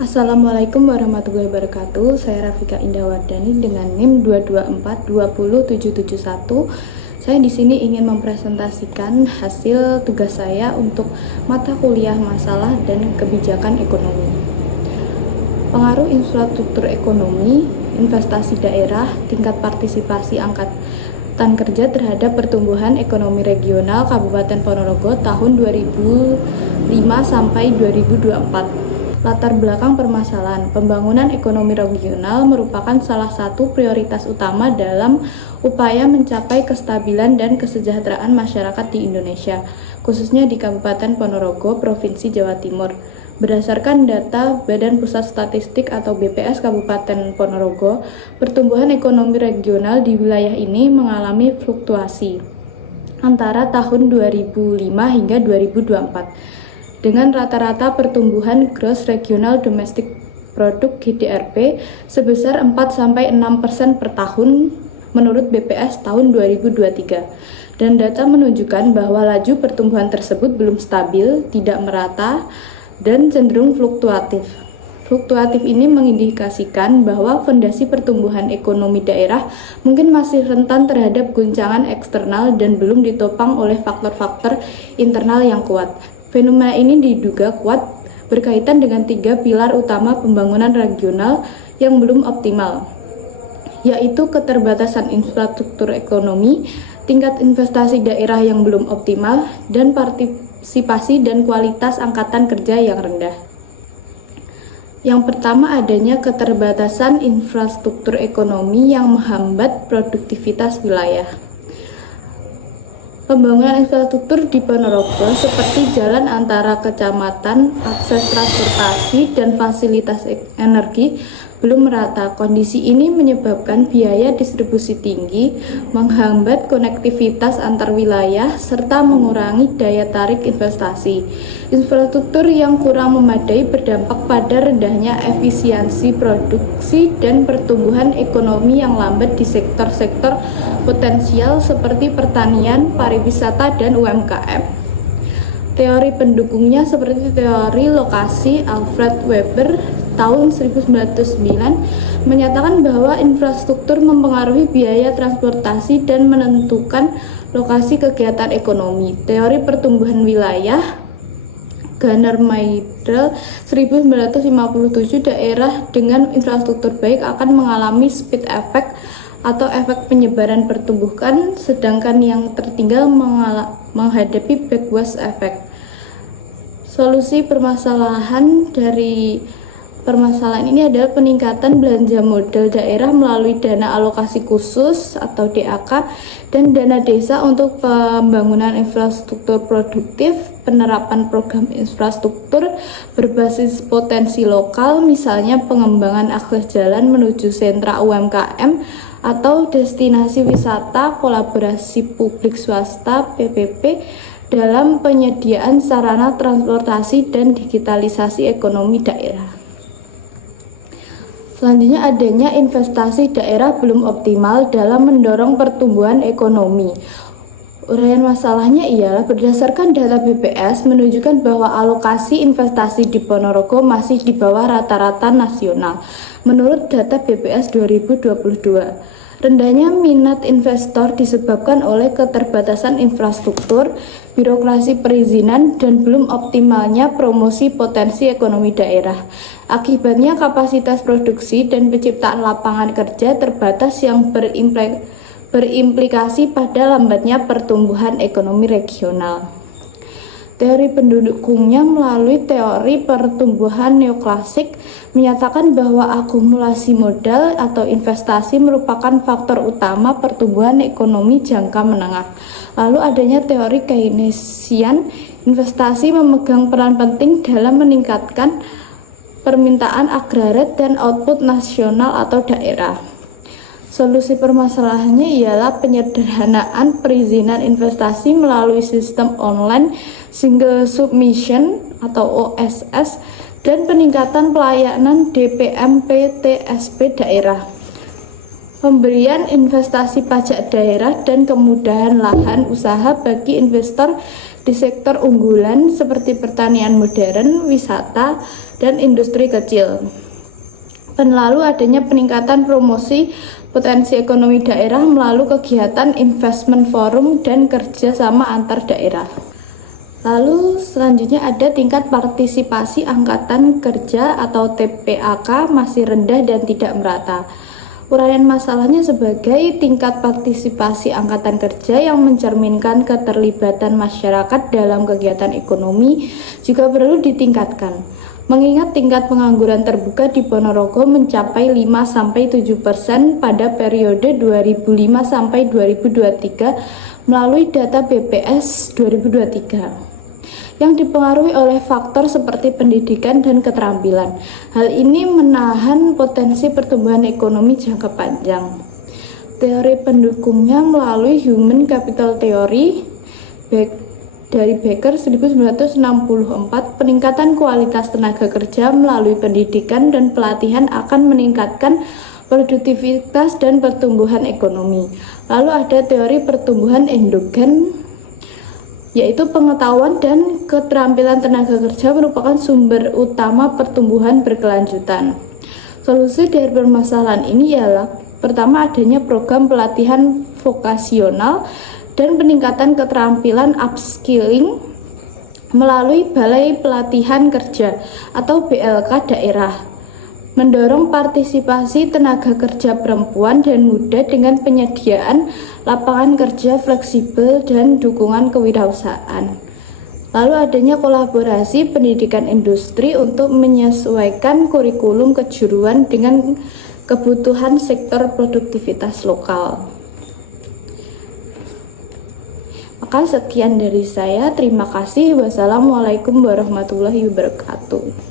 Assalamualaikum warahmatullahi wabarakatuh. Saya Rafika Indawardani dengan NIM 224-20771. Saya di sini ingin mempresentasikan hasil tugas saya untuk mata kuliah masalah dan kebijakan ekonomi. Pengaruh infrastruktur ekonomi, investasi daerah, tingkat partisipasi angkatan kerja terhadap pertumbuhan ekonomi regional Kabupaten Ponorogo tahun 2005 sampai 2024. Latar belakang permasalahan, pembangunan ekonomi regional merupakan salah satu prioritas utama dalam upaya mencapai kestabilan dan kesejahteraan masyarakat di Indonesia, khususnya di Kabupaten Ponorogo, Provinsi Jawa Timur. Berdasarkan data Badan Pusat Statistik atau BPS Kabupaten Ponorogo, pertumbuhan ekonomi regional di wilayah ini mengalami fluktuasi antara tahun 2005 hingga 2024. Dengan rata-rata pertumbuhan Gross Regional Domestic Product GDRP sebesar 4-6% per tahun menurut BPS tahun 2023. Dan data menunjukkan bahwa laju pertumbuhan tersebut belum stabil, tidak merata, dan cenderung fluktuatif. Fluktuatif ini mengindikasikan bahwa fondasi pertumbuhan ekonomi daerah mungkin masih rentan terhadap guncangan eksternal dan belum ditopang oleh faktor-faktor internal yang kuat. Fenomena ini diduga kuat berkaitan dengan 3 pilar utama pembangunan regional yang belum optimal, yaitu keterbatasan infrastruktur ekonomi, tingkat investasi daerah yang belum optimal, dan partisipasi dan kualitas angkatan kerja yang rendah. Yang pertama, adanya keterbatasan infrastruktur ekonomi yang menghambat produktivitas wilayah. Pembangunan infrastruktur di Ponorogo seperti jalan antara kecamatan, akses transportasi, dan fasilitas energi belum merata. Kondisi ini menyebabkan biaya distribusi tinggi, menghambat konektivitas antar wilayah, serta mengurangi daya tarik investasi. Infrastruktur yang kurang memadai berdampak pada rendahnya efisiensi produksi dan pertumbuhan ekonomi yang lambat di sektor-sektor potensial seperti pertanian, pariwisata, dan UMKM. Teori pendukungnya seperti teori lokasi Alfred Weber tahun 1909 menyatakan bahwa infrastruktur mempengaruhi biaya transportasi dan menentukan lokasi kegiatan ekonomi. Teori pertumbuhan wilayah Gunnar Myrdal 1957, daerah dengan infrastruktur baik akan mengalami speed effect atau efek penyebaran pertumbuhan, sedangkan yang tertinggal menghadapi backward effect. Solusi permasalahan dari permasalahan ini adalah peningkatan belanja modal daerah melalui dana alokasi khusus atau DAK dan dana desa untuk pembangunan infrastruktur produktif, penerapan program infrastruktur berbasis potensi lokal, misalnya pengembangan akses jalan menuju sentra UMKM atau destinasi wisata, kolaborasi publik swasta PPP dalam penyediaan sarana transportasi dan digitalisasi ekonomi daerah. Selanjutnya, adanya investasi daerah belum optimal dalam mendorong pertumbuhan ekonomi. Uraian masalahnya ialah berdasarkan data BPS menunjukkan bahwa alokasi investasi di Ponorogo masih di bawah rata-rata nasional. Menurut data BPS 2022, rendahnya minat investor disebabkan oleh keterbatasan infrastruktur, birokrasi perizinan, dan belum optimalnya promosi potensi ekonomi daerah. Akibatnya kapasitas produksi dan penciptaan lapangan kerja terbatas yang berimplikasi pada lambatnya pertumbuhan ekonomi regional. Teori pendukungnya melalui teori pertumbuhan neoklasik menyatakan bahwa akumulasi modal atau investasi merupakan faktor utama pertumbuhan ekonomi jangka menengah. Lalu adanya teori Keynesian, investasi memegang peran penting dalam meningkatkan permintaan agraret dan output nasional atau daerah. Solusi permasalahannya ialah penyederhanaan perizinan investasi melalui sistem online single submission atau OSS dan peningkatan pelayanan DPM-PTSP daerah. Pemberian investasi pajak daerah dan kemudahan lahan usaha bagi investor di sektor unggulan seperti pertanian modern, wisata, dan industri kecil. Dan lalu adanya peningkatan promosi potensi ekonomi daerah melalui kegiatan investment forum dan kerjasama antar daerah. Lalu selanjutnya ada tingkat partisipasi angkatan kerja atau TPAK masih rendah dan tidak merata. Uraian masalahnya sebagai tingkat partisipasi angkatan kerja yang mencerminkan keterlibatan masyarakat dalam kegiatan ekonomi juga perlu ditingkatkan. Mengingat tingkat pengangguran terbuka di Ponorogo mencapai 5-7% pada periode 2005-2023 melalui data BPS 2023. Yang dipengaruhi oleh faktor seperti pendidikan dan keterampilan. Hal ini menahan potensi pertumbuhan ekonomi jangka panjang. Teori pendukungnya melalui Human Capital Theory dari Becker 1964, peningkatan kualitas tenaga kerja melalui pendidikan dan pelatihan akan meningkatkan produktivitas dan pertumbuhan ekonomi. Lalu ada teori pertumbuhan endogen, yaitu pengetahuan dan keterampilan tenaga kerja merupakan sumber utama pertumbuhan berkelanjutan. Solusi dari permasalahan ini ialah pertama adanya program pelatihan vokasional dan peningkatan keterampilan upskilling melalui Balai Pelatihan Kerja atau BLK daerah. Mendorong partisipasi tenaga kerja perempuan dan muda dengan penyediaan lapangan kerja fleksibel dan dukungan kewirausahaan. Lalu adanya kolaborasi pendidikan industri untuk menyesuaikan kurikulum kejuruan dengan kebutuhan sektor produktivitas lokal. Maka sekian dari saya, terima kasih. Wassalamualaikum warahmatullahi wabarakatuh.